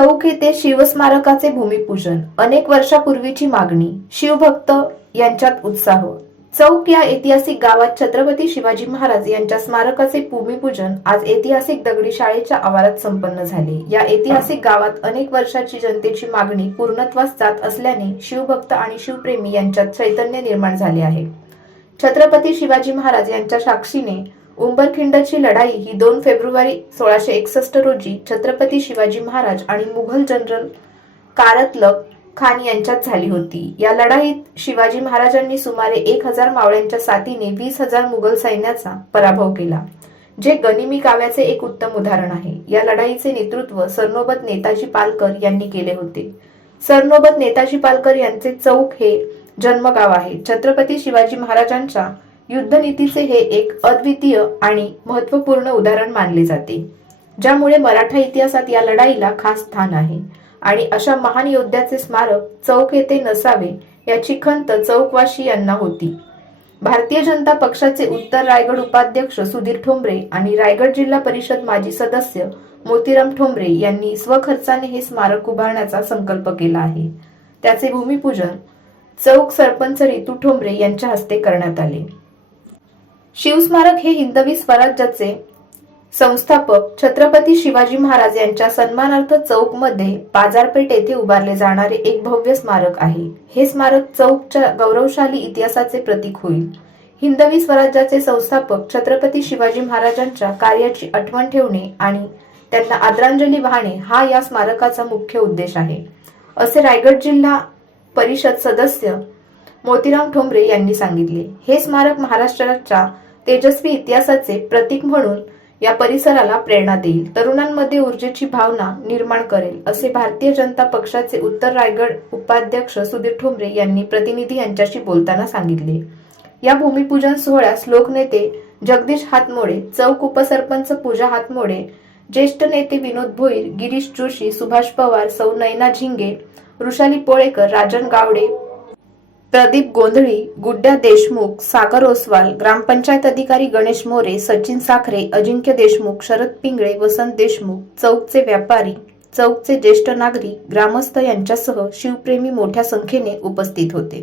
चौक येथे शिवस्मारकाचे भूमिपूजन अनेक वर्षापूर्वीची मागणी शिवभक्त यांच्यात उत्साह. चौक या ऐतिहासिक गावात छत्रपती शिवाजी महाराज यांच्या स्मारकाचे भूमिपूजन आज ऐतिहासिक दगडी शाळेच्या आवारात संपन्न झाले. या ऐतिहासिक गावात अनेक वर्षाची जनतेची मागणी पूर्णत्वास जात असल्याने शिवभक्त आणि शिवप्रेमी यांच्यात चैतन्य निर्माण झाले आहे. छत्रपती शिवाजी महाराज यांच्या साक्षीने उंबरखिंडची लढाई ही दोन फेब्रुवारी सोळाशे एकसष्ट रोजी छत्रपती शिवाजी महाराज आणि मुघल जनरल कारतलब खान यांच्यात झाली होती. या लढाईत शिवाजी महाराजांनी सुमारे एक हजार मावळ्यांच्या साथीने वीस हजार मुघल सैन्याचा पराभव केला जे गनिमी काव्याचे एक उत्तम उदाहरण आहे. या लढाईचे नेतृत्व सरनोबत नेताजी पालकर यांनी केले होते. सरनोबत नेताजी पालकर यांचे चौक हे जन्मगाव आहे. छत्रपती शिवाजी महाराजांच्या युद्धनीतीचे हे एक अद्वितीय आणि महत्त्वपूर्ण उदाहरण मानले जाते ज्यामुळे मराठा इतिहासात या लढाईला खास स्थान आहे. आणि अशा महान योद्ध्याचे स्मारक चौक येथे नसावे याची खंत चौकवाशी यांना होती. भारतीय जनता पक्षाचे उत्तर रायगड उपाध्यक्ष सुधीर ठोंबरे आणि रायगड जिल्हा परिषद माजी सदस्य मोतीराम ठोंबरे यांनी स्वखर्चाने हे स्मारक उभारण्याचा संकल्प केला आहे. त्याचे भूमिपूजन चौक सरपंच रितू ठोंबरे यांच्या हस्ते करण्यात आले. शिवस्मारक हे हिंदवी स्वराज्याचे संस्थापक छत्रपती शिवाजी महाराज यांच्या सन्मानार्थ चौकमध्ये बाजारपेठ येथे उभारले जाणारे एक भव्य स्मारक आहे. हे स्मारक चौकच्या गौरवशाली इतिहासाचे प्रतीक होईल. हिंदवी स्वराज्याचे संस्थापक छत्रपती शिवाजी महाराजांच्या कार्याची आठवण ठेवणे आणि त्यांना आदरांजली वाहणे हा या स्मारकाचा मुख्य उद्देश आहे. असे रायगड जिल्हा परिषद सदस्य मोतीराम ठोंबरे यांनी सांगितले. हे स्मारक महाराष्ट्राच्या तेजस्वी इतिहासाचे प्रतीक म्हणून या परिसराला प्रेरणा देईल. तरुणांमध्ये ऊर्जेची भावना निर्माण करेल असे भारतीय जनता पक्षाचे उत्तर रायगड उपाध्यक्ष सुधीर ठोंबरे यांनी प्रतिनिधी यांच्याशी बोलताना सांगितले. या भूमिपूजन सोहळ्यास लोकनेते जगदीश हातमोडे चौक उपसरपंच पूजा हातमोडे ज्येष्ठ नेते विनोद भोईर गिरीश जोशी सुभाष पवार सौ नैना झिंगे वृषाली पोळेकर राजन गावडे प्रदीप गोंधळी गुड्ड्या देशमुख सागर ओसवाल ग्रामपंचायत अधिकारी गणेश मोरे सचिन साखरे अजिंक्य देशमुख शरद पिंगळे वसंत देशमुख चौकचे व्यापारी चौकचे ज्येष्ठ नागरिक ग्रामस्थ यांच्यासह शिवप्रेमी मोठ्या संख्येने उपस्थित होते.